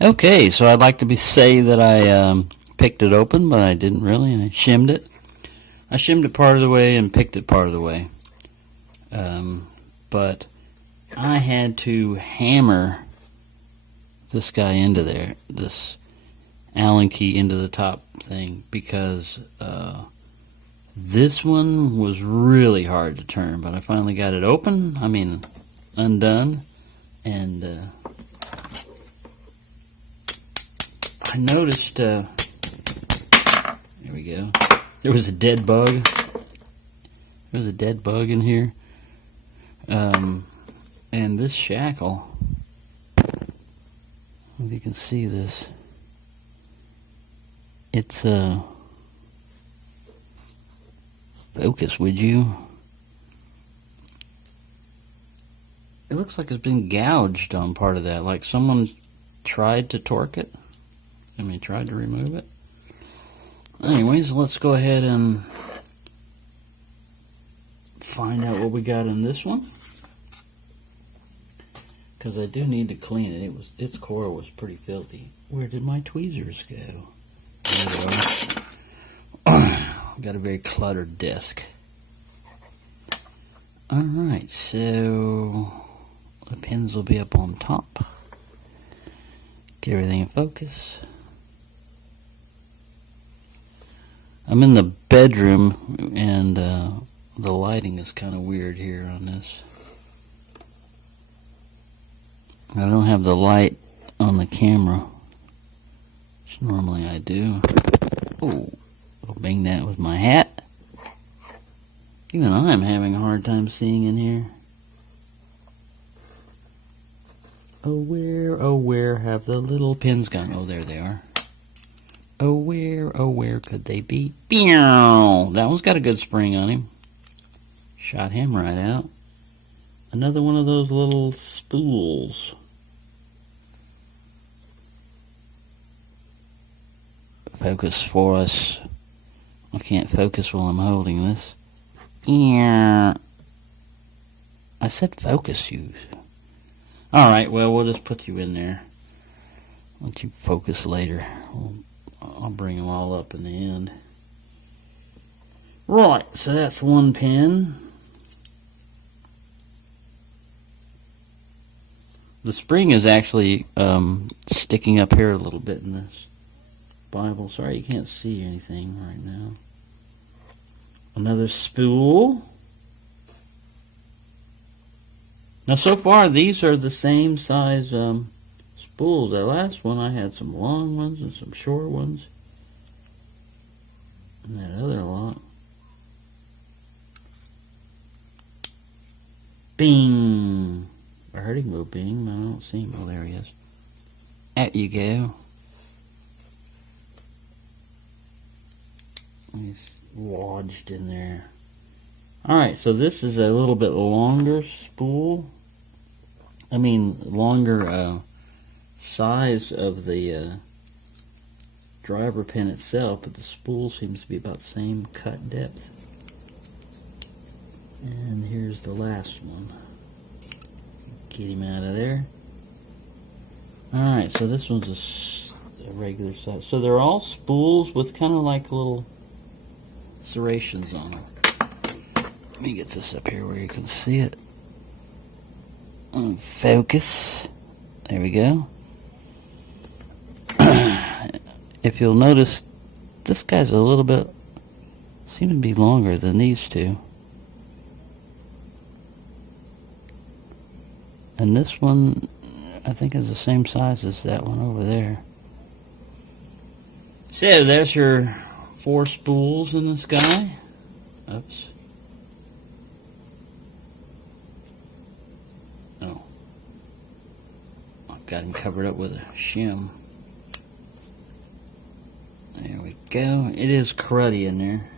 Okay, so I'd like to say that I picked it open, but I didn't really. I shimmed it. I shimmed it part of the way and picked it part of the way. But I had to hammer this guy into there, this Allen key into the top thing, because this one was really hard to turn, but I finally got it open, undone, and I noticed, there we go, there was a dead bug. There was a dead bug in here. And this shackle, if you can see this, it's focus, would you? It looks like it's been gouged on part of that, like someone tried to torque it. Tried to remove it. Anyways, let's go ahead and find out what we got in this one, because I do need to clean it. Its core was pretty filthy. Where did my tweezers go? There they are. Got a very cluttered disc. Alright, so the pins will be up on top. Get everything in focus. I'm in the bedroom, and the lighting is kind of weird here on this. I don't have the light on the camera, which normally I do. Oh, I'll bang that with my hat. Even I'm having a hard time seeing in here. Oh, where have the little pins gone? Oh, there they are. Oh, where could they be? Meow! That one's got a good spring on him. Shot him right out. Another one of those little spools. Focus for us. I can't focus while I'm holding this. I said focus, you. Alright, well, we'll just put you in there. Let you focus later. I'll bring them all up in the end. Right, so that's one pin. The spring is actually sticking up here a little bit in this Bible. Sorry you can't see anything right now. Another spool. Now so far these are the same size spools. That last one I had some long ones and some short ones. And that other lot. Bing! I heard him go bing, but I don't see him. Oh, there he is. Out you go. He's lodged in there. Alright, so this is a little bit longer spool. Longer size of the driver pin itself, but the spool seems to be about the same cut depth. And here's the last one. Get him out of there. Alright, so this one's a regular size. So they're all spools with kind of like little serrations on them. Let me get this up here where you can see it. Focus. There we go. If you'll notice, this guy's a little bit, seems to be longer than these two. And this one, I think, is the same size as that one over there. So there's your 4 spools in this guy. Oops. Oh. I've got him covered up with a shim. There we go. It is cruddy in there.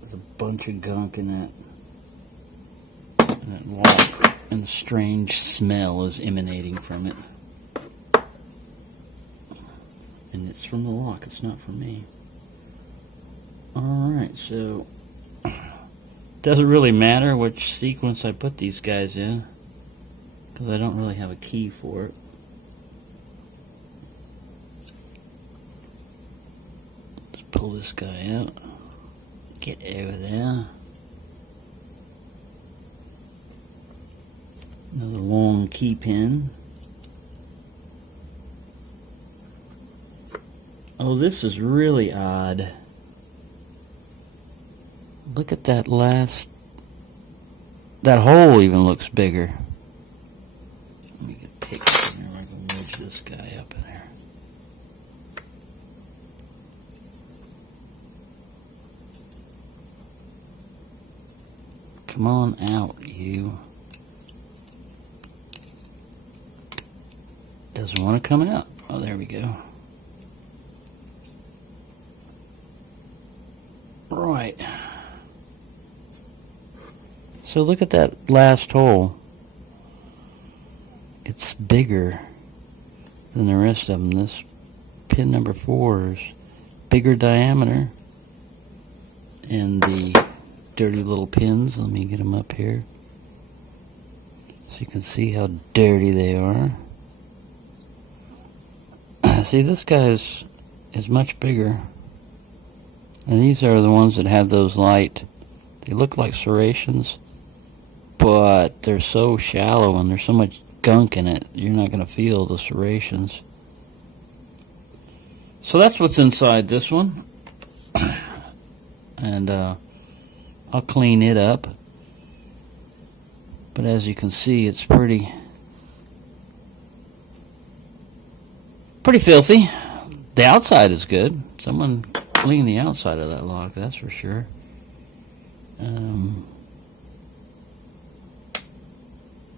There's a bunch of gunk in that. That lock, and a strange smell is emanating from it. And it's from the lock, it's not from me. Alright, so doesn't really matter which sequence I put these guys in, because I don't really have a key for it. pull this guy out. Get over there. Another long key pin. Oh, this is really odd. Look at that last... That hole even looks bigger. Let me get a picture here. I'm going to wedge this guy up in there. Come on out, you. Doesn't want to come out. Oh, there we go. Right. So look at that last hole. It's bigger than the rest of them. This pin number 4 is bigger diameter. And the dirty little pins, let me get them up here so you can see how dirty they are. See, this guy is much bigger. And these are the ones that have those light, they look like serrations, but they're so shallow and there's so much gunk in it, you're not going to feel the serrations. So that's what's inside this one. And I'll clean it up. But as you can see, it's pretty filthy. The outside is good. Someone cleaned the outside of that lock, that's for sure.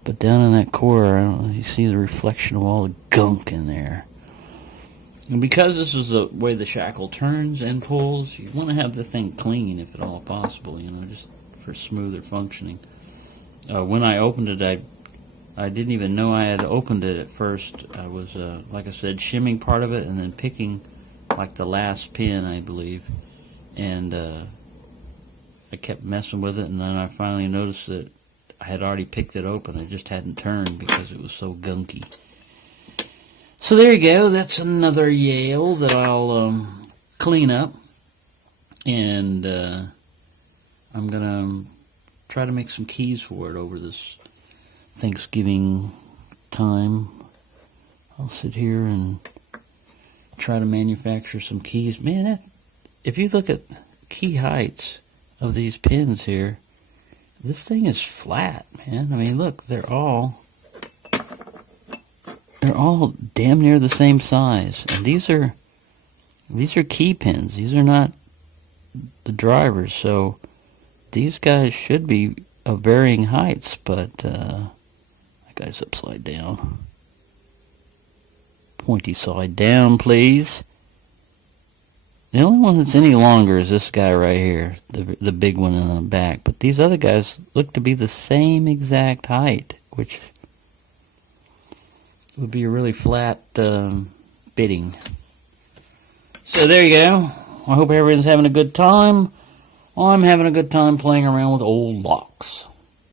But down in that core, I don't know, you see the reflection of all the gunk in there. And because this is the way the shackle turns and pulls, you want to have the thing clean if at all possible, you know, just for smoother functioning. When I opened it, I didn't even know I had opened it at first. I was, like I said, shimming part of it and then picking like the last pin, I believe. And I kept messing with it, and then I finally noticed that I had already picked it open. It just hadn't turned because it was so gunky. So there you go. That's another Yale that I'll clean up. And I'm going to try to make some keys for it over this Thanksgiving time. I'll sit here and try to manufacture some keys. Man, if you look at key heights of these pins here, this thing is flat, man. I mean, look, they're all damn near the same size. And these are key pins. These are not the drivers. So these guys should be of varying heights, but that guy's upside down. Pointy side down, please. The only one that's any longer is this guy right here, the big one in the back. But these other guys look to be the same exact height, which would be a really flat bitting. So there you go. I hope everyone's having a good time. I'm having a good time playing around with old locks.